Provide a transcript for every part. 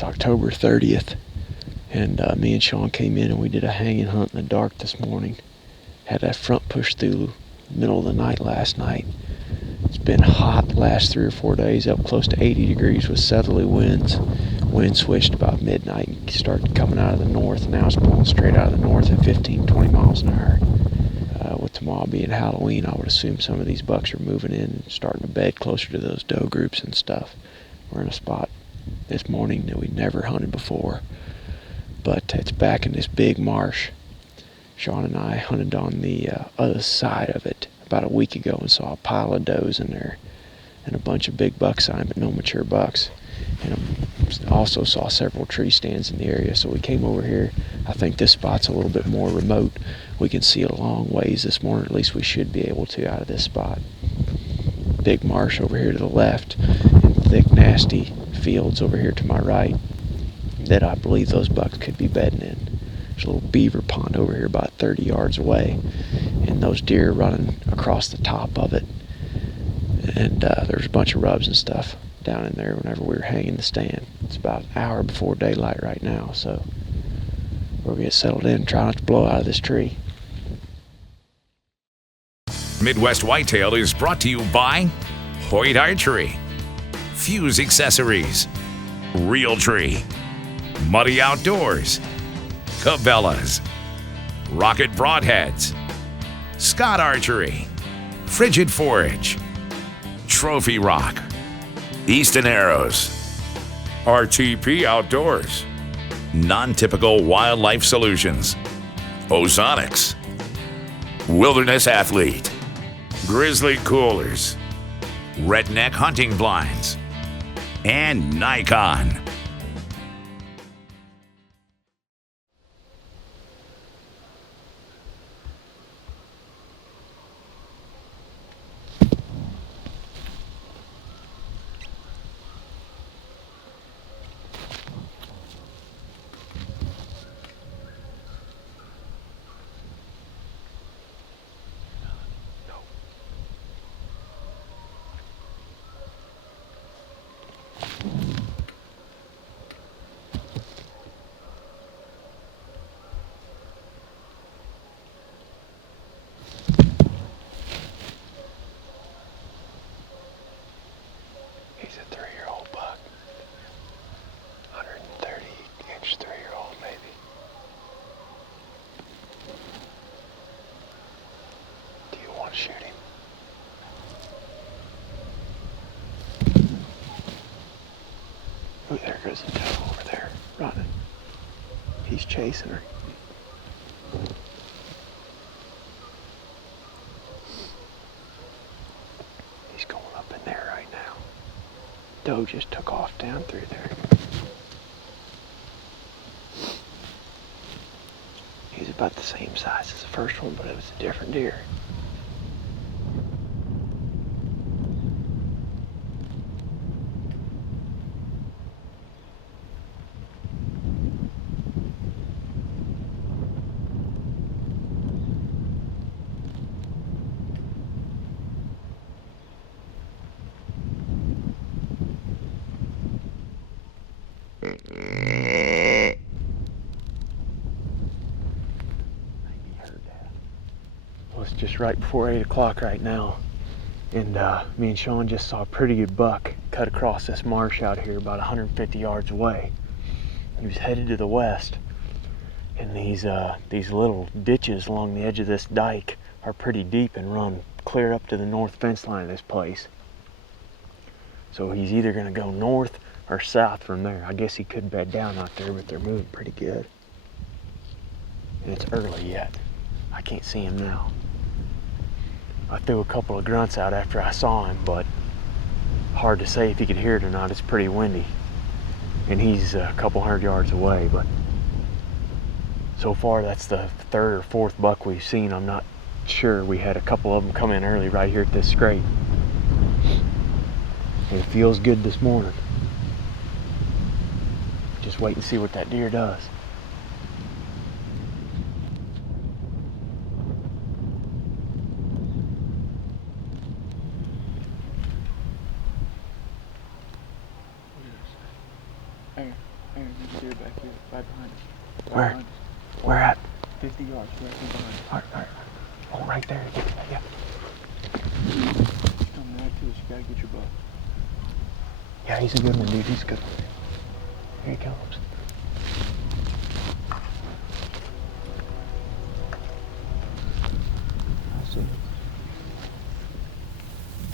It's October 30th, and me and Sean came in and we did a hanging hunt in the dark this morning. Had that front push through middle of the night last night. It's been hot the last 3 or 4 days, up close to 80 degrees with southerly winds. Wind switched about midnight and started coming out of the north. Now it's blowing straight out of the north at 15, 20 miles an hour. With tomorrow being Halloween, I would assume some of these bucks are moving in and starting to bed closer to those doe groups and stuff. We're in a spot this morning that we'd never hunted before, but it's back in this big marsh. Sean and I hunted on the other side of it about a week ago and saw a pile of does in there and a bunch of big buck sign, but no mature bucks. And also saw several tree stands in the area, so we came over here. I think this spot's a little bit more remote. We can see a long ways this morning, at least we should be able to out of this spot. Big marsh over here to the left, and thick, nasty fields over here to my right that I believe those bucks could be bedding in. There's a little beaver pond over here about 30 yards away, and those deer running across the top of it. And there's a bunch of rubs and stuff down in there whenever we were hanging the stand. It's about an hour before daylight right now, so we'll get settled in and try not to blow out of this tree. Midwest Whitetail is brought to you by Hoyt Archery, Fuse Accessories, Realtree, Muddy Outdoors, Cabela's, Rocket Broadheads, Scott Archery, Frigid Forage, Trophy Rock, Easton Arrows, RTP Outdoors, Non-Typical Wildlife Solutions, Ozonics, Wilderness Athlete, Grizzly Coolers, Redneck Hunting Blinds, and Nikon. He's a 3-year-old buck. 130-inch 3-year-old maybe. Do you want to shoot him? Oh, there goes the doe over there, running. He's chasing her. He's going up in there right now. Doe just took off down through there. He's about the same size as the first one, but it was a different deer. Well, it's just right before 8 o'clock right now, and me and Sean just saw a pretty good buck cut across this marsh out here about 150 yards away. He was headed to the west, and these little ditches along the edge of this dike are pretty deep and run clear up to the north fence line of this place. So he's either going to go north or south from there. I guess he could bed down out there, but they're moving pretty good. And it's early yet. I can't see him now. I threw a couple of grunts out after I saw him, but hard to say if he could hear it or not. It's pretty windy. And he's a couple hundred yards away, but so far that's the third or fourth buck we've seen. I'm not sure. We had a couple of them come in early right here at this scrape. And it feels good this morning. Just wait and see what that deer does. Where? Where at? 50 yards, directly behind. Alright. Oh, right there. Yeah. Come right to us, you gotta get your bow. Yeah, he's a good one, dude. He's a good one. Here he comes. I see him.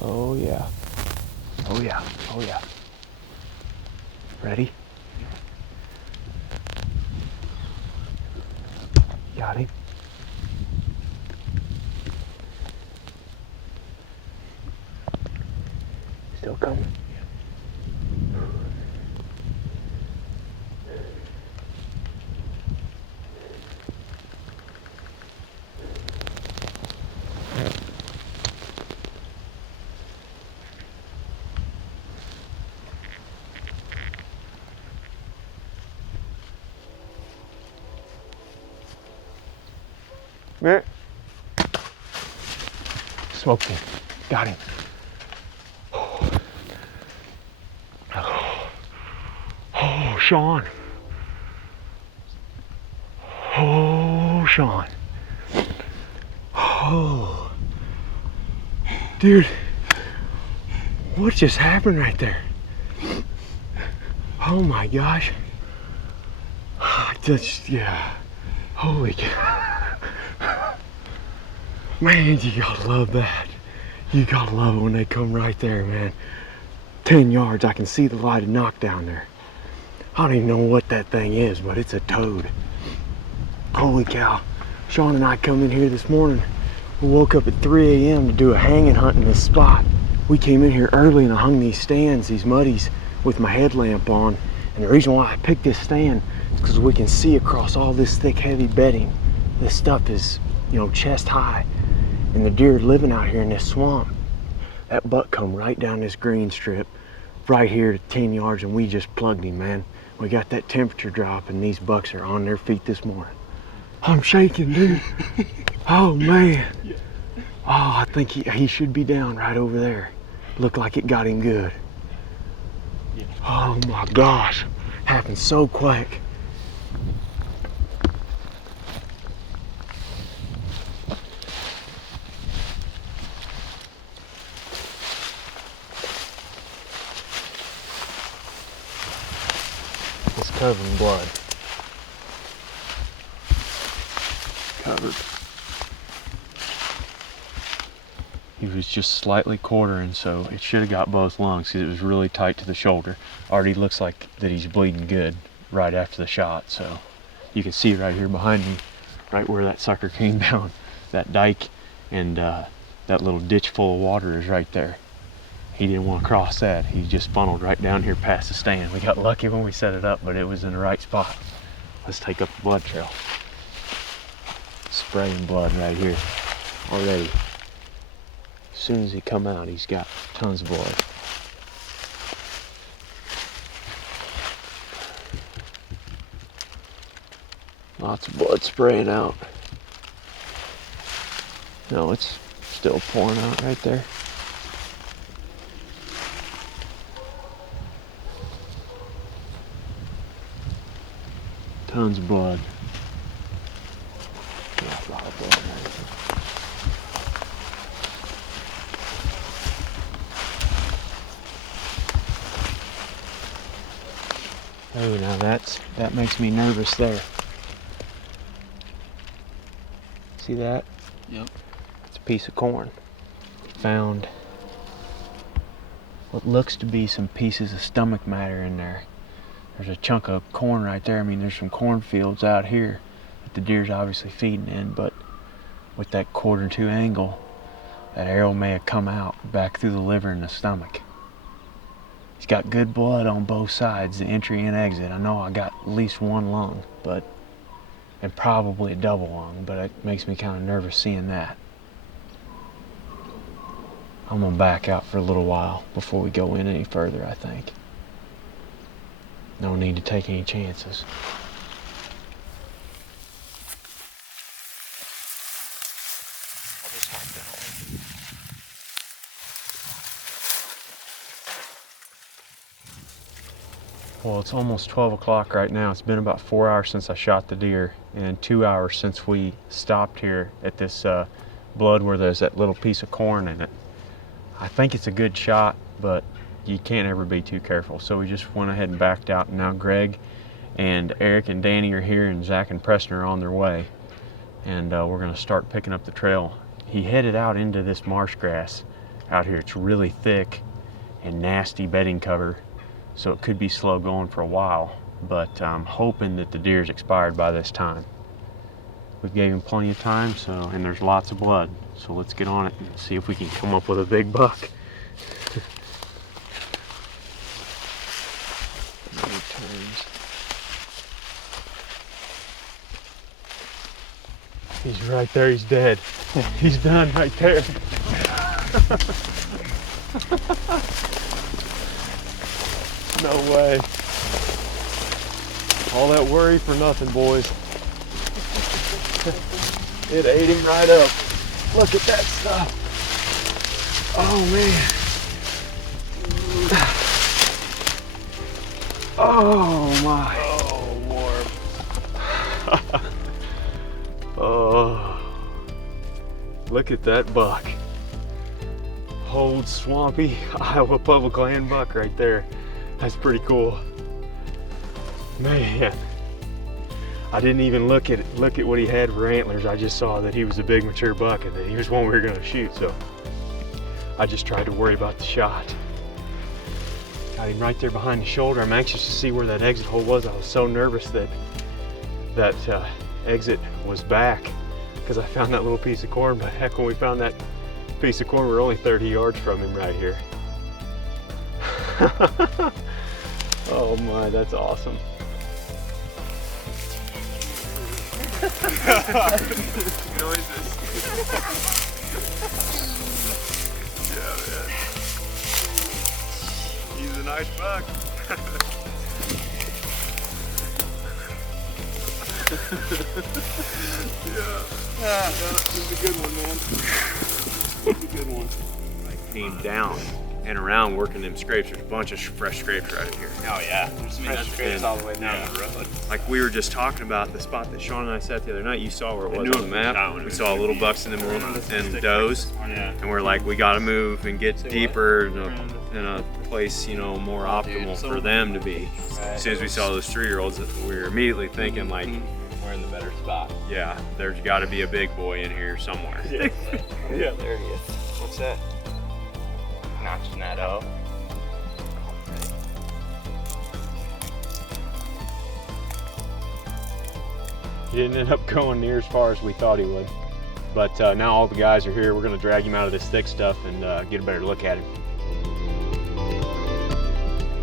Oh, yeah. Oh, yeah. Oh, yeah. Ready? Got him. Still coming. Here. Smoked him. Got him. Oh, Sean. Oh, Sean. Oh. Dude. What just happened right there? Oh my gosh. Just, yeah. Holy cow. Man, you gotta love that. You gotta love it when they come right there, man. 10 yards, I can see the light of knockdown there. I don't even know what that thing is, but it's a toad. Holy cow. Sean and I come in here this morning. We woke up at 3 a.m. to do a hanging hunt in this spot. We came in here early and I hung these stands, these muddies, with my headlamp on. And the reason why I picked this stand is because we can see across all this thick, heavy bedding. This stuff is, chest high. And the deer living out here in this swamp. That buck come right down this green strip, right here to 10 yards, and we just plugged him, man. We got that temperature drop and these bucks are on their feet this morning. I'm shaking, dude. Oh, man. Oh, I think he should be down right over there. Looked like it got him good. Oh my gosh, happened so quick. It's covered in blood. Covered. He was just slightly quartering, so it should have got both lungs because it was really tight to the shoulder. Already looks like that he's bleeding good right after the shot. So you can see right here behind me, right where that sucker came down, that dike and that little ditch full of water is right there. He didn't want to cross that. He just funneled right down here past the stand. We got lucky when we set it up, but it was in the right spot. Let's take up the blood trail. Spraying blood right here already. As soon as he come out, he's got tons of blood. Lots of blood spraying out. No, it's still pouring out right there. Tons of blood. Yeah, a lot of blood and everything. Oh, now that makes me nervous there. See that? Yep. It's a piece of corn. Found what looks to be some pieces of stomach matter in there. There's a chunk of corn right there. I mean, there's some cornfields out here that the deer's obviously feeding in, but with that 1/4-2 angle, that arrow may have come out back through the liver and the stomach. He's got good blood on both sides, the entry and exit. I know I got at least one lung, and probably a double lung, but it makes me kind of nervous seeing that. I'm gonna back out for a little while before we go in any further, I think. No need to take any chances. I'll just hop down. Well, it's almost 12 o'clock right now. It's been about 4 hours since I shot the deer and 2 hours since we stopped here at this blood where there's that little piece of corn in it. I think it's a good shot, but you can't ever be too careful. So we just went ahead and backed out, and now Greg and Eric and Danny are here, and Zach and Preston are on their way. And we're gonna start picking up the trail. He headed out into this marsh grass out here. It's really thick and nasty bedding cover, so it could be slow going for a while, but I'm hoping that the deer's expired by this time. We gave him plenty of time, so, and there's lots of blood, so let's get on it and see if we can come up with a big buck. He's right there, he's dead. He's done right there. No way. All that worry for nothing, boys. It ate him right up. Look at that stuff. Oh man. Oh my. Oh, warm. Oh. Look at that buck. Old swampy Iowa public land buck right there. That's pretty cool. Man, I didn't even look at what he had for antlers. I just saw that he was a big mature buck and that he was one we were gonna shoot, so I just tried to worry about the shot. Got him right there behind the shoulder. I'm anxious to see where that exit hole was. I was so nervous that exit was back because I found that little piece of corn, but heck, when we found that piece of corn, we were only 30 yards from him right here. Oh my, that's awesome. Noises. Yeah, man. He's a nice buck. Yeah, he's a good one, man. He's a good one. I came down and around working them scrapes. There's a bunch of fresh scrapes right in here. Oh yeah, there's some fresh scrapes all the way down the road. Like we were just talking about the spot that Sean and I sat the other night. You saw where it was on the map. We saw little bucks and does, and we're like, we got to move and get deeper in a place, you know, more optimal for them to be. As soon as we saw those 3-year-olds, we were immediately thinking like, We're in the better spot. yeah, there's got to be a big boy in here somewhere. Yeah, yeah, there he is. What's that? Notching that up. He didn't end up going near as far as we thought he would. But now all the guys are here. We're going to drag him out of this thick stuff and get a better look at him.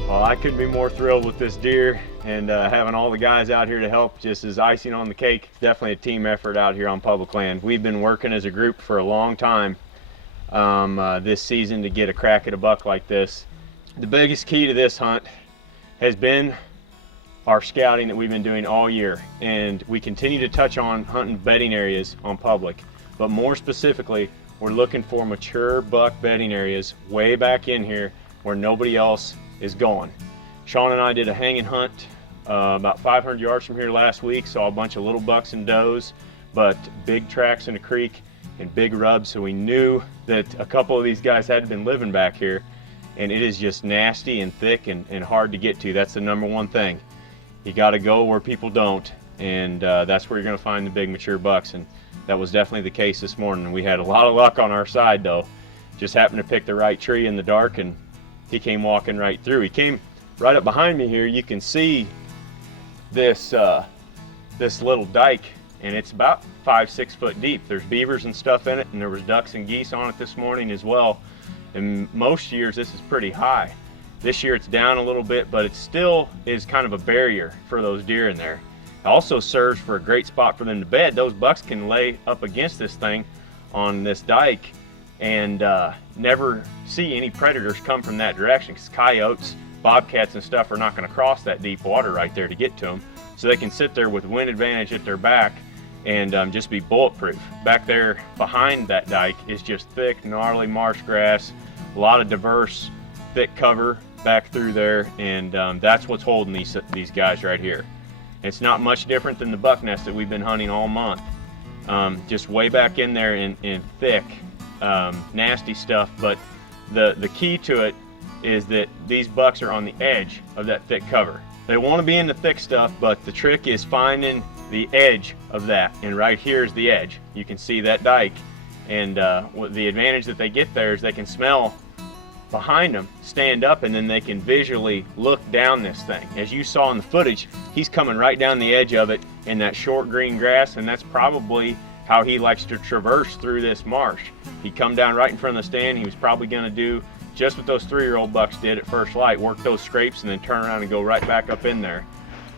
Well, I couldn't be more thrilled with this deer, and having all the guys out here to help just is icing on the cake. It's definitely a team effort out here on public land. We've been working as a group for a long time this season to get a crack at a buck like this. The biggest key to this hunt has been our scouting that we've been doing all year, and we continue to touch on hunting bedding areas on public, but more specifically, we're looking for mature buck bedding areas way back in here where nobody else is going. Sean and I did a hanging hunt about 500 yards from here last week, saw a bunch of little bucks and does, but big tracks in the creek and big rubs, so we knew that a couple of these guys hadn't been living back here, and it is just nasty and thick and hard to get to. That's the number one thing. You got to go where people don't, and that's where you're going to find the big mature bucks, and that was definitely the case this morning. We had a lot of luck on our side though. Just happened to pick the right tree in the dark, and he came walking right through. He came right up behind me here. You can see this this little dike, and it's about 5-6 foot deep. There's beavers and stuff in it, and there was ducks and geese on it this morning as well. And most years this is pretty high. This year it's down a little bit, but it still is kind of a barrier for those deer in there. It also serves for a great spot for them to bed. Those bucks can lay up against this thing on this dike and never see any predators come from that direction, because coyotes, bobcats and stuff are not going to cross that deep water right there to get to them. So they can sit there with wind advantage at their back and just be bulletproof. Back there behind that dike is just thick, gnarly marsh grass, a lot of diverse, thick cover, back through there, and that's what's holding these guys right here. It's not much different than the buck nest that we've been hunting all month. Just way back in there in thick, nasty stuff, but the key to it is that these bucks are on the edge of that thick cover. They want to be in the thick stuff, but the trick is finding the edge of that, and right here is the edge. You can see that dike, and the advantage that they get there is they can smell behind them, stand up, and then they can visually look down this thing. As you saw in the footage, he's coming right down the edge of it in that short green grass, and that's probably how he likes to traverse through this marsh. He'd come down right in front of the stand. He was probably going to do just what those 3-year-old bucks did at first light, work those scrapes and then turn around and go right back up in there.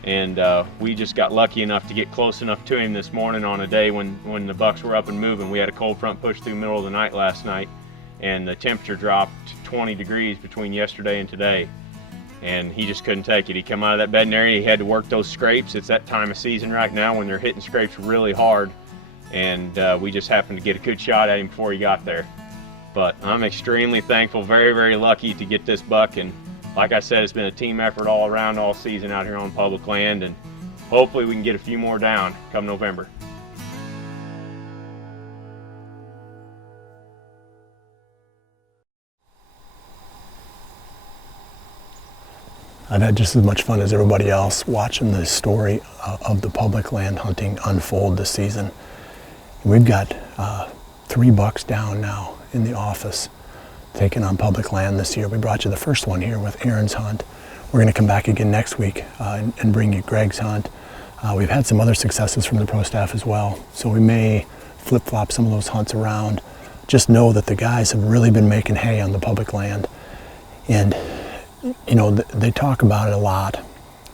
And we just got lucky enough to get close enough to him this morning on a day when the bucks were up and moving. We had a cold front push through the middle of the night last night, and the temperature dropped 20 degrees between yesterday and today, and he just couldn't take it. He come out of that bedding area, he had to work those scrapes. It's that time of season right now when they're hitting scrapes really hard, and we just happened to get a good shot at him before he got there. But I'm extremely thankful, very, very lucky to get this buck, and like I said, it's been a team effort all around all season out here on public land, and hopefully we can get a few more down come November. I've had just as much fun as everybody else watching the story of the public land hunting unfold this season. We've got 3 bucks down now in the office taken on public land this year. We brought you the first one here with Aaron's hunt. We're going to come back again next week and bring you Greg's hunt. We've had some other successes from the pro staff as well, so we may flip-flop some of those hunts around. Just know that the guys have really been making hay on the public land, and you know, they talk about it a lot,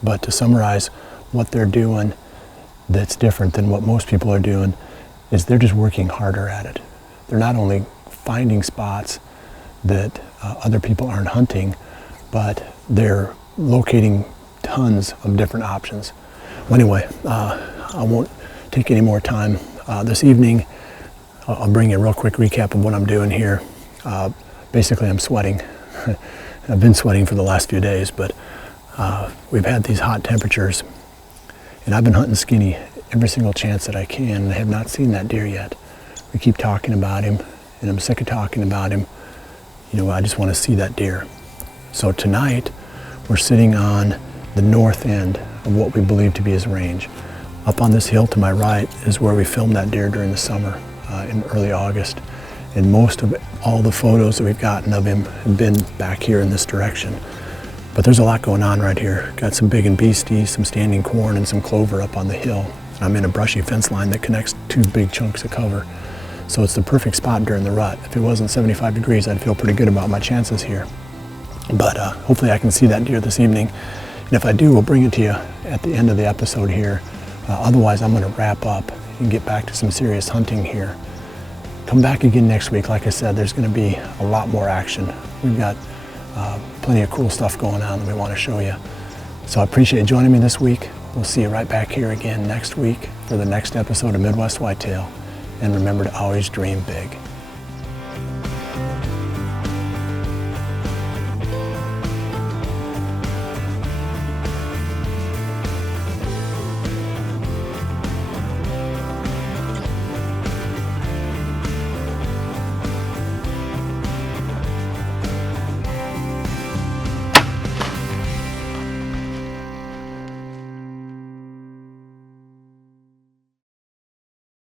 but to summarize what they're doing that's different than what most people are doing is they're just working harder at it. They're not only finding spots that other people aren't hunting, but they're locating tons of different options. Well, anyway, I won't take any more time. This evening, I'll bring you a real quick recap of what I'm doing here. Basically, I'm sweating. I've been sweating for the last few days, but we've had these hot temperatures, and I've been hunting skinny every single chance that I can, and I have not seen that deer yet. We keep talking about him, and I'm sick of talking about him. You know, I just want to see that deer. So tonight, we're sitting on the north end of what we believe to be his range. Up on this hill to my right is where we filmed that deer during the summer in early August. And most of all the photos that we've gotten of him have been back here in this direction. But there's a lot going on right here. Got some big and beasties, some standing corn, and some clover up on the hill. I'm in a brushy fence line that connects 2 big chunks of cover. So it's the perfect spot during the rut. If it wasn't 75 degrees, I'd feel pretty good about my chances here. But hopefully I can see that deer this evening. And if I do, we'll bring it to you at the end of the episode here. Otherwise, I'm gonna wrap up and get back to some serious hunting here. Come back again next week. Like I said, there's going to be a lot more action. We've got plenty of cool stuff going on that we want to show you. So I appreciate you joining me this week. We'll see you right back here again next week for the next episode of Midwest Whitetail. And remember to always dream big.